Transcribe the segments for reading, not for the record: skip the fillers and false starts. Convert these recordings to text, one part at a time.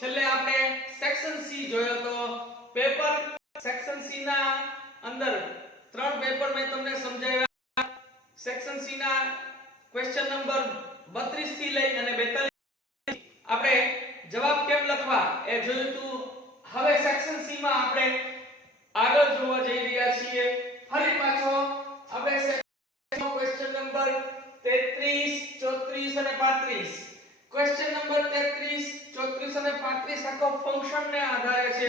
છેલ્લે આપણે section C જોયો તો પેપર સેક્શન સી ના અંદર 3 પેપર મેં તમને સમજાવ્યા. સેક્શન સી ના ક્વેશ્ચન નંબર 32 થી લઈ અને 42 આપણે જવાબ કેમ લખવા એ જોયું તું. હવે સેક્શન સી માં આપણે આગળ જોવા જઈ રહ્યા છીએ. ફરી પાછો આપણે સેક્શન ક્વેશ્ચન નંબર 33, 34 અને 35. ક્વેશ્ચન નંબર 33, 34 અને 35 આખો ફંક્શન ને આધારે છે.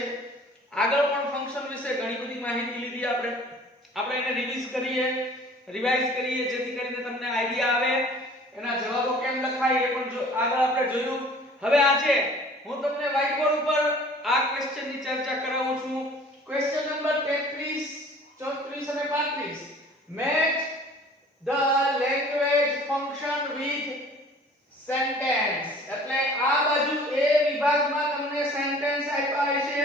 આગળ પણ ફંક્શન વિશે ઘણી બધી માહિતી લીધી આપણે એને રિવાઇઝ કરીએ જેથી કરીને તમને આઈડિયા આવે એના જવાબો કેમ લખાય એ પણ આગળ આપણે જોયું. હવે આજે હું તમને વ્હાઇટ બોર્ડ ઉપર આ ક્વેશ્ચન ની ચર્ચા કરાવું છું. ક્વેશ્ચન નંબર 33, 34 અને 35. Match the language function with sentence. એટલે આ બાજુ A વિભાગમાં તમને સેન્ટેન્સ આપ્યા હશે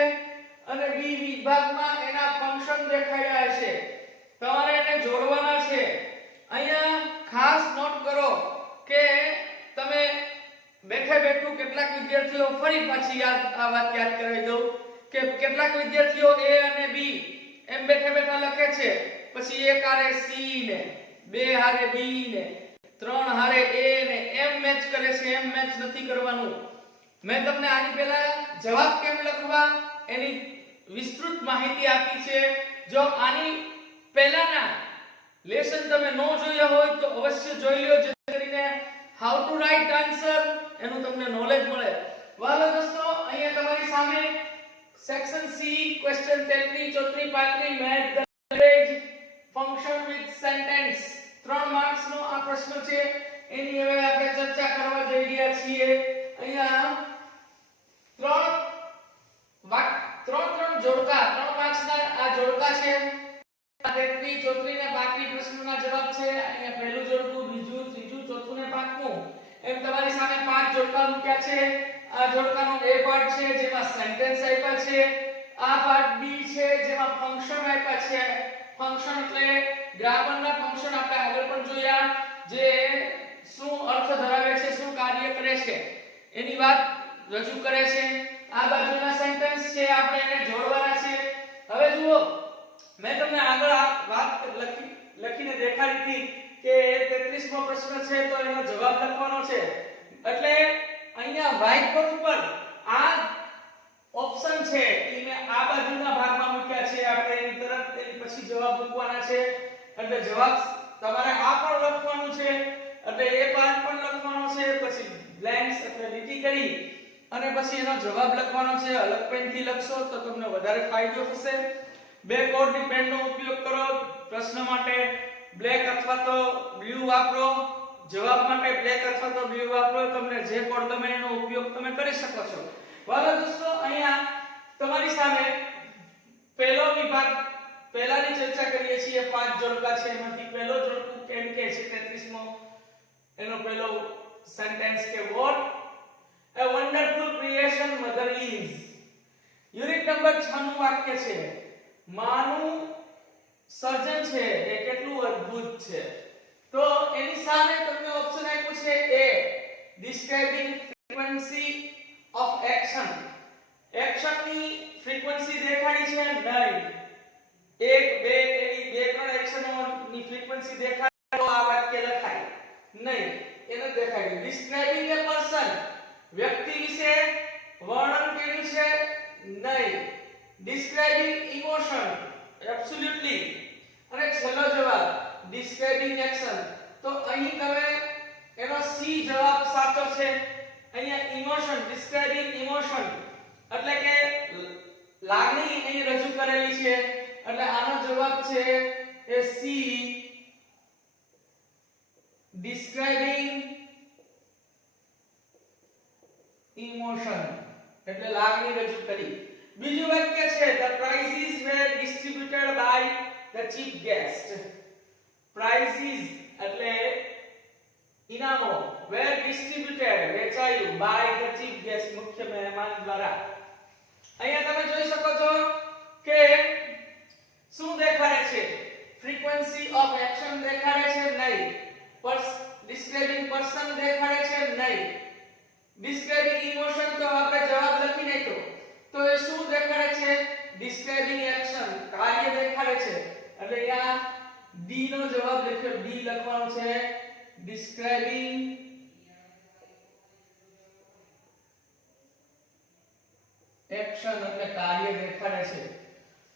અને B વિભાગમાં એના ફંક્શન દેખાડ્યા હશે. તમારે એને જોડવાના છે. અહીંયા ખાસ નોટ કરો કે તમે બેઠું કેટલાક વિદ્યાર્થીઓ ફરી પાછી આ વાત યાદ કરાવી દઉં કે કેટલાક વિદ્યાર્થીઓ A અને B એમ બેઠા લખે છે, પછી એક હારે C ને, બે હારે B ને, ત્રણ હારે A ને એમ મેચ કરે છે. એમ મેચ નથી કરવાનું. મેં તમને આની પહેલા જવાબ કેમ લખવા એની વિસ્તૃત માહિતી આપી છે. જો આની પહેલાના લેસન તમે ન જોયા હોય તો અવશ્ય જોઈ લો જેથી કરીને હાઉ ટુ રાઇટ આન્સર એનું તમને નોલેજ મળે. વાલો દોસ્તો, અહીંયા તમારી સામે section C question 33, 34, 35 match the language function with sentence 3 marks નો આ પ્રશ્ન છે. એની હવે આપણે ચર્ચા કરવા જઈ રહ્યા છીએ. અહીંયા ત્રણ જોડકા 3 માર્ક્સ ના આ જોડકા છે. 33, 34 ને 35 પ્રશ્નોના જવાબ છે. અહીંયા પહેલું જોડકું, બીજું, ત્રીજું, ચોથું ને પાંચમું એમ તમારી સામે 5 જોડકા મૂક્યા છે. આ જોડકાનો A પાર્ટ છે જેમાં સેન્ટેન્સ આપ્યા છે. આ પાર્ટ B છે જેમાં ફંક્શન આપ્યા છે. ફંક્શન એટલે ગ્રામરના ફંક્શન આપણે આગળ પણ જોયા જે શું અર્થ ધરાવે છે, શું કાર્ય કરે છે એની વાત રજૂ કરે છે. આ બાજુના સેન્ટેન્સ છે આપણે એને જોડવાના છે. હવે જુઓ, મેં તમને આગળ આ વાત લખીને દેખાડી હતી કે 33મો પ્રશ્ન છે તો એનો જવાબ લખવાનો છે. એટલે અહીંયા વ્હાઇટ બોર્ડ ઉપર આ ઓપ્શન છે એ મેં આ બાજુના ભાગમાં મૂક્યા છે. આપણે એની તરફ એની પછી જવાબ મૂકવાના છે. એટલે જવાબ તમારે આ પણ લખવાનું છે. એટલે એ પાર્ટ પણ લખવાનો છે. પછી બ્લેન્ક્સ એટલે લીટી કરી અને પછી એનો જવાબ લખવાનો છે. અલગ પેનથી લખશો તો તમને વધારે ફાયદો થશે. બે કોડની પેનનો ઉપયોગ કરો. પ્રશ્ન માટે બ્લેક અથવા તો બ્લુ વાપરો, જવાબ માટે બ્લેક અથવા તો બ્લુ વાપરો. તમને જે કોડ ગમે એનો ઉપયોગ તમે કરી શકો છો. વાલો દોસ્તો, અહીંયા તમારી સામે પહેલો વિભાગ પહેલાની ચર્ચા કરીએ છીએ. 5 જોડકા છે એમાંથી પહેલો જોડકું કેમ કે છે 33મો એનો પહેલો સેન્ટેન્સ કે what a wonderful creation mother is. Unit number 6 નું વાક્ય છે માનું સર્જન છે એ કેટલું અદ્ભુત છે. તો એની સામે તમને ઓપ્શન આપ્યું છે A describing frequency of action. Action ની ફ્રીક્વન્સી દેખાડી છે નહીં. 1 2 એવી 2 3 એક્શનો ની ફ્રીક્વન્સી દેખાય તો આ વાક્ય લખાય નહીં. એને દેખાડ્યું. describing a person વ્યક્તિ વિશે વર્ણન કર્યું છે નહીં. describing emotion absolutely. અને છેલ્લો જવાબ describing action. તો અહીં તમે એનો સી જવાબ સાચો છે. અહીંયા ઇમોશન describing emotion એટલે કે લાગણી અહીં રજૂ કરેલી છે. એટલે આનો જવાબ છે એ સી describing emotion એટલે લાગણી રજૂ કરી. બીજું વાક્ય છે the prizes were distributed by the chief guest. prizes એટલે ઇનામો were distributed વેચાયું by the chief guest મુખ્ય મહેમાન દ્વારા. અહીંયા તમે જોઈ શકો છો કે શું દેખાડે છે? frequency of action દેખાડે છે નહીં. describing person દેખાડે છે નહીં. describing emotion તો આપણે જવાબ નહીં તો એ શું દેખાડે છે ડિસ્ક્રાઇબિંગ એક્શન કાર્ય દેખાડે છે એટલે અહીંયા ડી નો જવાબ લખ્યો ડી લખવાનું છે ડિસ્ક્રાઇબિંગ એક્શન એટલે કાર્ય દેખાડે છે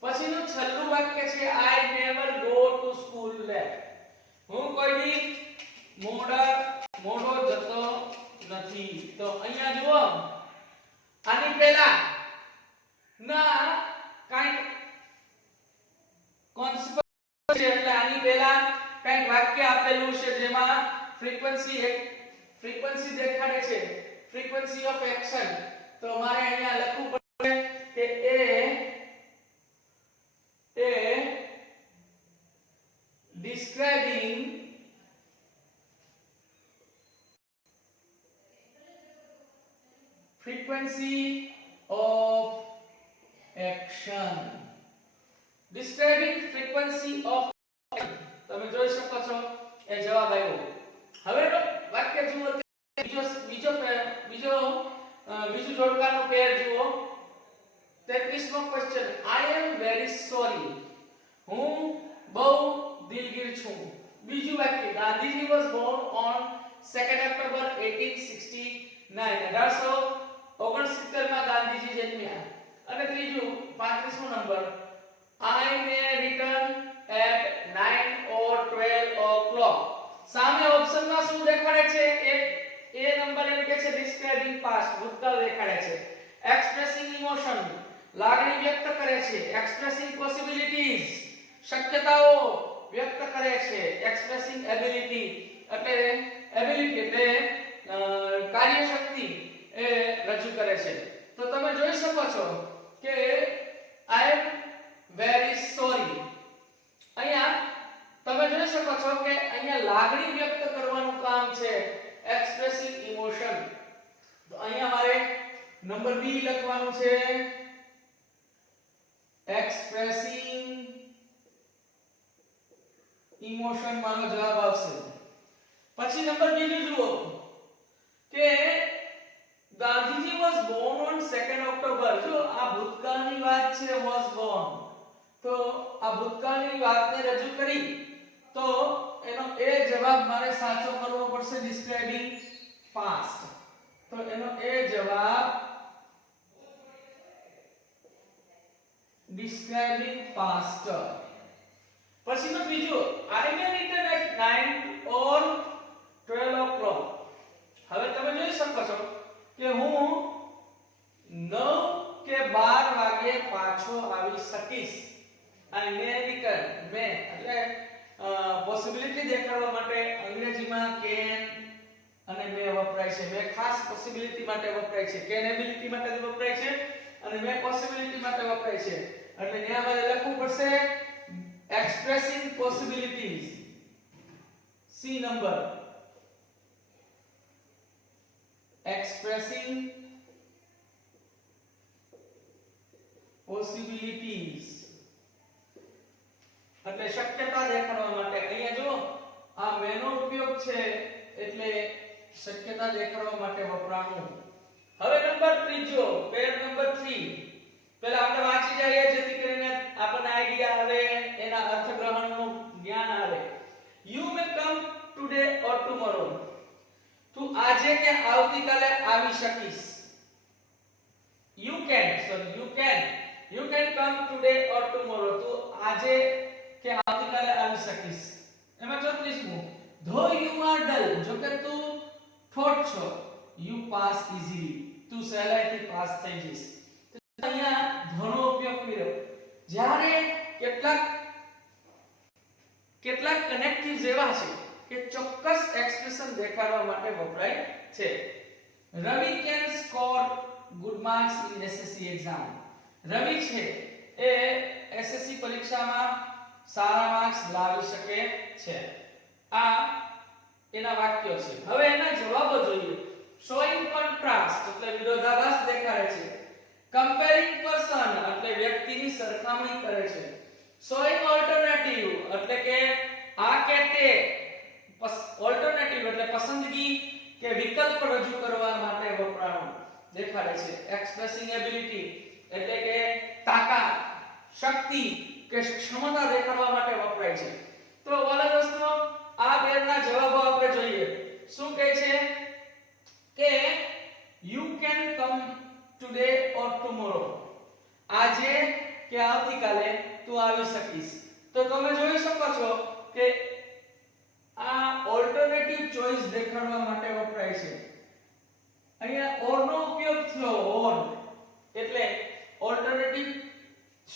પછીનું છેલ્લું વાક્ય છે I never go to school late હું કોઈ દી મોડો જતો નથી તો અહીંયા જુઓ આની પહેલા ના કાઈ કોન્સેપ્ટ છે એટલે આની પહેલા કાઈ વાક્ય આપેલું છે જેમાં ફ્રીક્વન્સી દેખાડે છે ફ્રીક્વન્સી ઓફ એક્શન તો મારે અહીંયા લખવું પડશે કે એ describing frequency of action describing frequency of action તમે જોઈ શકો છો એ જવાબ આવ્યો હવેનો વાક્ય જુઓ બીજું જોડકાનું પેર જુઓ 33મો question I am very sorry હું બહુ દિલગીર છું બીજું વાક્ય Gandhiji was born on 2nd October 1869 1869 માં ગાંધીજી જન્મ્યા અને ત્રીજું 35મો number I may return at 9 or 12 o'clock સામે ઓપ્શનમાં શું દેખાડે છે એક એ નંબર એમ કે છે ડિસ્ક્રાઇબિંગ પાસ્ટ ભૂતકાળ દેખાડે છે એક્સપ્રેસિંગ ઇમોશન લાગણી વ્યક્ત કરે છે એક્સપ્રેસિંગ પોસિબિલિટીઝ શક્યતાઓ વ્યક્ત કરે છે એક્સપ્રેસિંગ એબિલિટી એટલે કાર્યશક્તિ એ રજૂ કરે છે તો તમે જોઈ શકો છો કે આઈ એમ વેરી સોરી અહીંયા તમે જોઈ શકો છો કે અહીંયા લાગણી વ્યક્ત કરવાનું કામ છે એક્સપ્રેસિંગ ઇમોશન તો અહીંયા મારે નંબર બી લખવાનું છે એક્સપ્રેસિંગ ઇમોશન મારો જવાબ આવશે પછી નંબર બીજું જુઓ કે Gandhiji was born on 2nd October જો આ ભૂતકાળની વાત છે વોઝ બોર્ન તો આ ભૂતકાળની વાતને રજૂ કરી તો એનો એ જવાબ મારે સાચો કરવો પડશે ડિસ્ક્રાઇબિંગ પાસ્ટ તો એનો એ જવાબ ડિસ્ક્રાઇબિંગ પાસ્ટ પછીનો બીજો આઈ મે રિટર્ન એટ 9 or 12 o'clock હવે તમે જોઈ શકો છો કે હું 9 કે 12 વાગે પાછો આવી શકીશ આઈ મે રિટર્ન મે એટલે પોસિબિલિટી દેખાડવા માટે અંગ્રેજીમાં કેન અને મે વપરાય છે મે ખાસ પોસિબિલિટી માટે વપરાય છે કેન એબિલિટી માટે વપરાય છે અને મે પોસિબિલિટી માટે વપરાય છે એટલે ત્યાં મારે લખવું પડશે expressing possibilities C number expressing possibilities એટલે શક્યતા દેખાડવા માટે અહીંયા જો આ મેનો ઉપયોગ છે એટલે શક્યતા દેખાડવા માટે વપરાણું હવે નંબર ત્રીજો પેર નંબર 3 પહેલા આપણે વાંચી જઈએ જેથી કરીને આપણને આઈડિયા આવે એના અર્થગ્રહણનું જ્ઞાન આવે you may come today or tomorrow તું આજે કે આવતીકાલે આવી શકીશ you can come today or tomorrow તું આજે કે આવતીકાલે આવી શકીશ એમાં 34મું though you are dull જો કે તું ઠોઠ છો you pass easily તું સહેલાઈથી પાસ થઈ જઈશ અહીંયા ધનો ઉપયોગ કર્યો જ્યારે કેટલાક કનેક્ટિવ્સ એવા છે કે ચોક્કસ એક્સપ્રેશન દેખાડવા માટે વપરાય છે Ravi can score good marks in SSC exam Ravi છે એ એસએસસી પરીક્ષામાં સારા માર્ક્સ લાવી શકે છે આ એના વાક્યો છે હવે એના જવાબો જોઈએ શોઈંગ કોન્ટ્રાસ્ટ એટલે વિરોધાભાસ દેખાડે છે comparing person એટલે વ્યક્તિની સરખામણી કરે છે showing alternative એટલે કે આ કે તે ઓલ્ટરનેટિવ એટલે પસંદગી કે વિકલ્પ રજૂ કરવા માટે વપરાયું દેખાડે છે. એક્સપ્રેસિંગ એબિલિટી એટલે કે તાકાત, શક્તિ કે ક્ષમતા દેખાડવા માટે વપરાય છે. તો વાલા દોસ્તો આ બેના જવાબો આપણે જોઈએ. શું કહે છે કે you can come today or tomorrow. આજે કે આવતીકાલે તું આવી શકીશ. તો તમે જોઈ શકો છો કે આ ઓલ્ટરનેટિવ ચોઇસ દેખાડવા માટે વપરાય છે. અહીંયા ઓર નો ઉપયોગ થયો. ઓર એટલે ઓલ્ટરનેટિવ,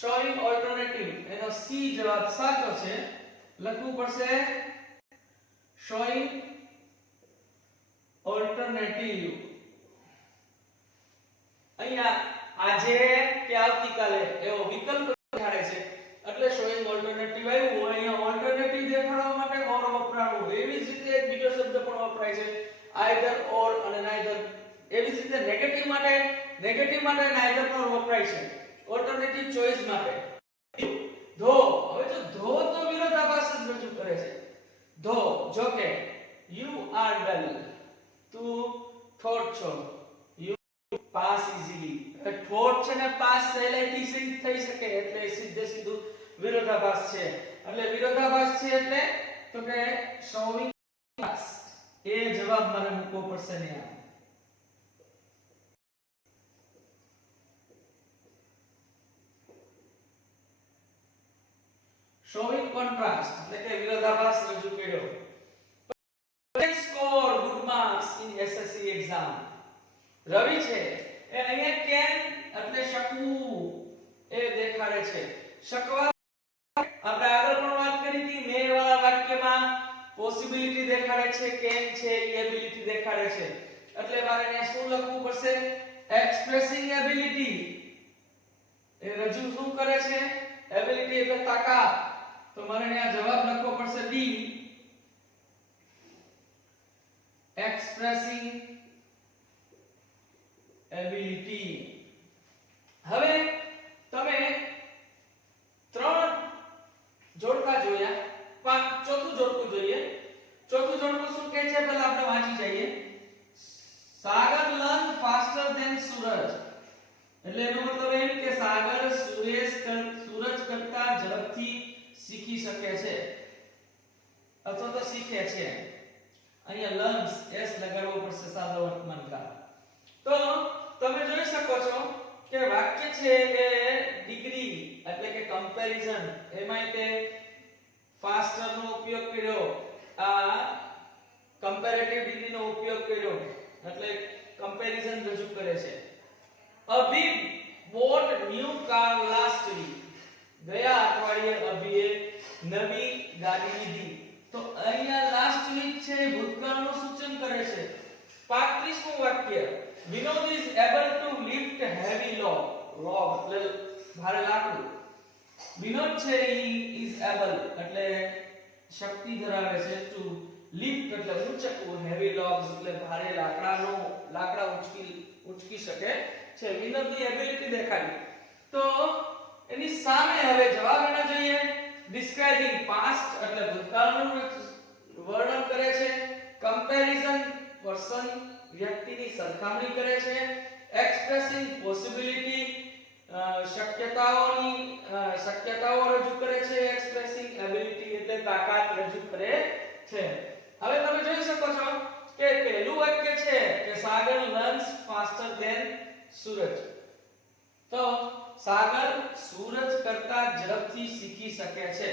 શોઈંગ ઓલ્ટરનેટિવ, એનો સી જવાબ સાચો છે. લખવું પડશે શોઈંગ ઓલ્ટરનેટિવ. અહીંયા આજે કે આવતીકાલે એવો વિકલ્પ દેખાડે છે એટલે શોઈંગ ઓલ્ટરનેટિવ આવ્યું હોય. અહીંયા ઓલ્ટરનેટિવ દેખાડવા માટે ઓર વપરાયું. એવી જ રીતે એક બીજો શબ્દ પણ વપરાય છે આઈધર ઓર અને નાઈધર. એવી જ રીતે નેગેટિવ માટે નાઈધર નોર વપરાય છે ઓલ્ટરનેટિવ ચોઇસ માટે. ધો, હવે જો ધો તો વિરોધાભાસ જ રજૂ કરે છે. ધો જો કે you are dull, તું ઠોઠ છો, you pass easily. ઠોઠ છે ને પાસ સહેલાઈથી થઈ શકે એટલે સીધે સીધું વિરોધાભાસ છે. એટલે વિરોધાભાસ છે એટલે તો કે showing pass એ જવાબ મારે મૂકવો પડશે ને. આ showing contrast એટલે કે વિરોધાભાસ રજૂ કર્યો. score good marks in SSC exam. રવિ છે એ અહીંયા કેન એટલે શકવું એ દેખાડે છે. શકવા આપણે આગળ પણ વાત કરી હતી. મે વાળા વાક્યમાં પોસિબિલિટી દેખાડે છે, કેન છે એ એબિલિટી દેખાડે છે. એટલે મારે અહીંયા શું લખવું પડશે? એક્સપ્રેસિંગ એબિલિટી એ રજૂ શું કરે છે? એબિલિટી એટલે તાકાત. તો મારે અહીંયા જવાબ લખવો પડશે ડી, expressing ability. હવે તમે ત્રણ જોડકા જોયા, ચોથું જોડકું જોઈએ. ચોથું જોડકું શું કહે છે પહેલા આપણે વાંચી જઈએ. સાગર learn faster than સૂરજ. એટલે એનો મતલબ એમ કે સાગર સૂરજ કરતા ઝડપથી શીખી શકે છે અથવા તો શીખે છે. અહીંયા learns s લગાડવો પડશે સાદો વર્તમાન કાળ. તો તમે જોઈ શકો છો કે વાક્ય છે કે ડિગ્રી એટલે કે કમ્પેરિઝન, એમાં તે ફાસ્ટર નો ઉપયોગ કર્યો, આ કમ્પેરેટિવ ડિગ્રી નો ઉપયોગ કર્યો એટલે કમ્પેરિઝન રજૂ કરે છે. અભી bought new car last week. ગયા અઠવાડિયે અભીએ નવી ગાડી લીધી. તો અહીંયા લાસ્ટ વીક છે ભૂતકાળનું સૂચન કરે છે. 35મું વાક્ય Vinod is able to lift heavy log. એટલે ભારે લાકડું. વિનોદ છે he is able એટલે શક્તિ ધરાવે છે to lift એટલે ઊંચકવું, heavy logs એટલે ભારે લાકડા ઊંચકી શકે છે. વિનોદની એબિલિટી દેખાડી. તો એની સામે હવે જવાબ એનો જોઈએ. describing past એટલે ભૂતકાળનું વર્ણન કરે છે. comparison પર્સન વ્યક્તિની સરખામણી કરે છે. expressing possibility શક્યતાઓ રજૂ કરે છે. expressing ability એટલે તાકાત રજૂ કરે છે. હવે તમે જોઈ શકો છો કે પહેલું વાક્ય છે કે સાગર learns faster than સૂરજ. તો સાગર સૂરજ કરતા ઝડપથી શીખી શકે છે.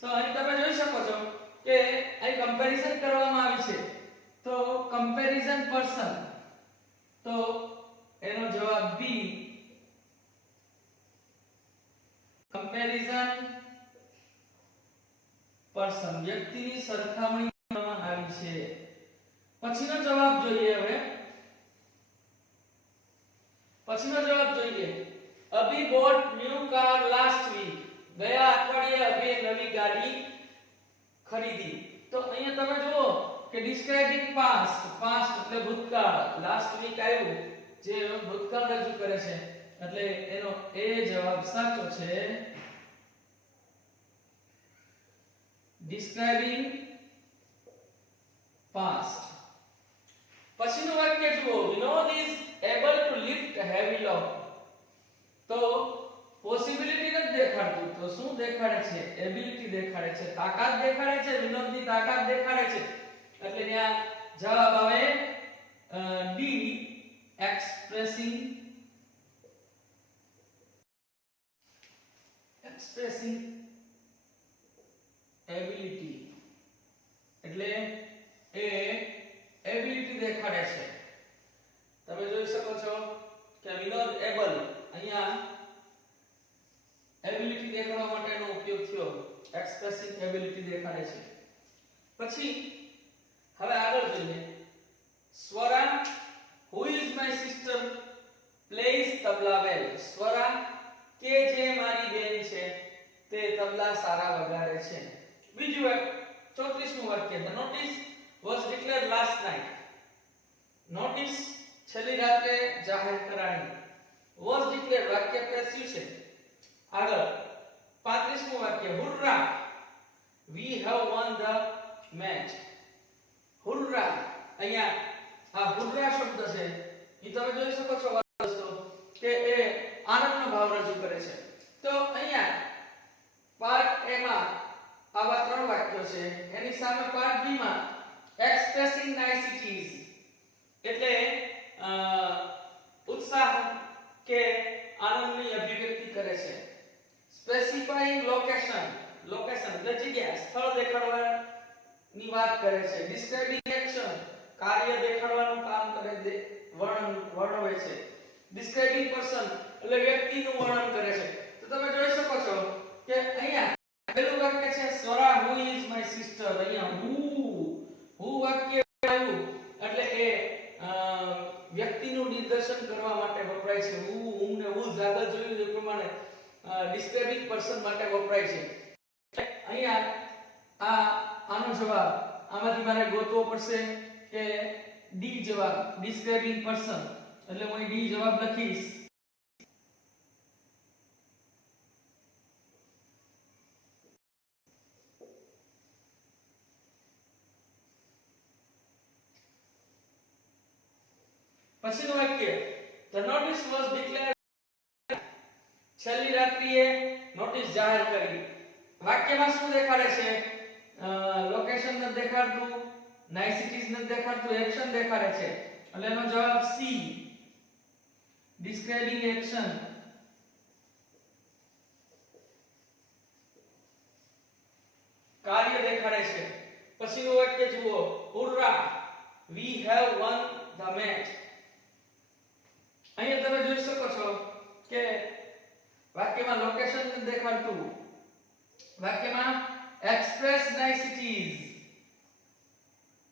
તો અહીં તમે જોઈ શકો છો કે અહીં કમ્પેરિઝન કરવામાં આવી છે. તો કમ્પેરિઝન પર્સન, તો એનો જવાબ બી, કમ્પેરિઝન પર્સન વ્યક્તિની સરખામણી કરવામાં આવી છે. પછીનો જવાબ જોઈએ. હવે પછીનો જવાબ જોઈએ. અભી bought new car last week. ગયા અઠવાડિયે અભીએ નવી ગાડી ખરીદી. તો અહીંયા તમે જુઓ કે describing past એટલે ભૂતકાળ, last week આવ્યું જે ભૂતકાળ રજૂ કરે છે એટલે એનો એ જવાબ સાચો છે. describing past. પછીનું વાક્ય જુઓ. વિનોદ is able to તો પોસિબિલિટી નથી દેખાડતું, તો શું દેખાડે છે? એબિલિટી દેખાડે છે, તાકાત દેખાડે છે, વિનોદની તાકાત દેખાડે છે. એટલે ત્યાં જવાબ આવે ડી, એક્સપ્રેસિંગ એબિલિટી. એટલે એ એબિલિટી દેખાડે છે. તમે જોઈ શકો છો કે વિનોદ એબલ, અહીંયા એબિલિટી દેખાડવા માટેનો ઉપયોગ થયો, એક્સપ્રેસિંગ એબિલિટી દેખાડે છે. પછી હવે આગળ જોઈએ. Swara, who is my sister, plays tabla well. Swara કે જે મારી બેન છે તે તબલા સારા વગાડે છે. બીજું 34મું વાક્ય. The notice was declared last night. Notice છેલ્લી રાત્રે જાહેર કરાઈ. was declared વાક્ય પેસિવ છે. આગળ 35મું વાક્ય. હુર્રા, we have won the match. હુર્રા, અહીંયા આ હુર્રા શબ્દ છે એ તમે જોઈ શકો છો દોસ્તો કે એ આનંદનો ભાવ રજૂ કરે છે. તો અહીંયા પાર્ટ એ માં આવા 3 વાક્યો છે. એની સામે પાર્ટ બી માં એક્સપ્રેસિંગ નાઇસિટીઝ એટલે ઉત્સાહ કે આનંદની અભિવ્યક્તિ કરે છે. સ્પેસિફાઈંગ લોકેશન, લોકેશન એટલે જગ્યા, સ્થળ દેખાડવાની વાત કરે છે. ડિસ્ક્રાઇબિંગ એક્શન, કાર્ય દેખાડવાનું કામ કરે, વર્ણવે છે. ડિસ્ક્રાઇબિંગ પર્સન એટલે વ્યક્તિનું વર્ણન કરે છે. તો તમે જોઈ શકો છો કે અહીંયા પહેલું વાક્ય છે Swara, who is my sister. અહીંયા who વાક્ય આવ્યું એટલે એ વ્યક્તિનું નિદર્શન કરવા માટે વપરાય છે. whom ને whose આગળ જોયું એ પ્રમાણે ડિસ્ક્રાઇબિંગ પર્સન માટે વપરાય છે. અહીંયા આનો જવાબ આમાંથી મારે ગોતવો પડશે કે ડી જવાબ, ડિસ્ક્રાઇબિંગ પર્સન. એટલે હું ડી જવાબ લખીશ. પછીનું વાક્ય. The notice was declared. છેલ્લી રાત્રિએ નોટિસ જાહેર કરી. વાક્યમાં શું દેખાડે છે? લોકેશન નથી દેખાડતું, નાઇસિટીઝ નથી દેખાડતું, એક્શન દેખાડે છે. એટલે એનો જવાબ સી, ડિસ્ક્રાઇબિંગ એક્શન. કાર્ય દેખાડે છે. પછીનું વાક્ય જુઓ. હુર્રા, we have won the match. અહીંયા તમે જોઈ શકો છો કે વાક્યમાં લોકેશન નથી દેખાડતું, વાક્યમાં એક્સપ્રેસ નાઇસિટીઝ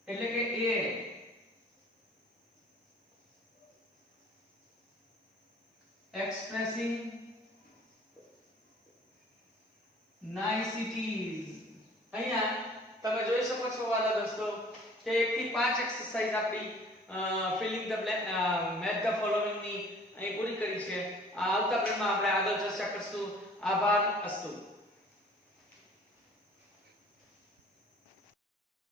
એટલે કે એ એક્સપ્રેસિંગ નાઇસિટીઝ. અહીંયા તમે જોઈ શકો છો વાલા દોસ્તો કે 1 થી 5 એક્સરસાઇઝ આપણી filling the match the following ની અહીં પૂરી કરી છે. આવતા ક્રમમાં આપણે આગળ ચર્ચા કરશું. આભાર. અસ્તુ.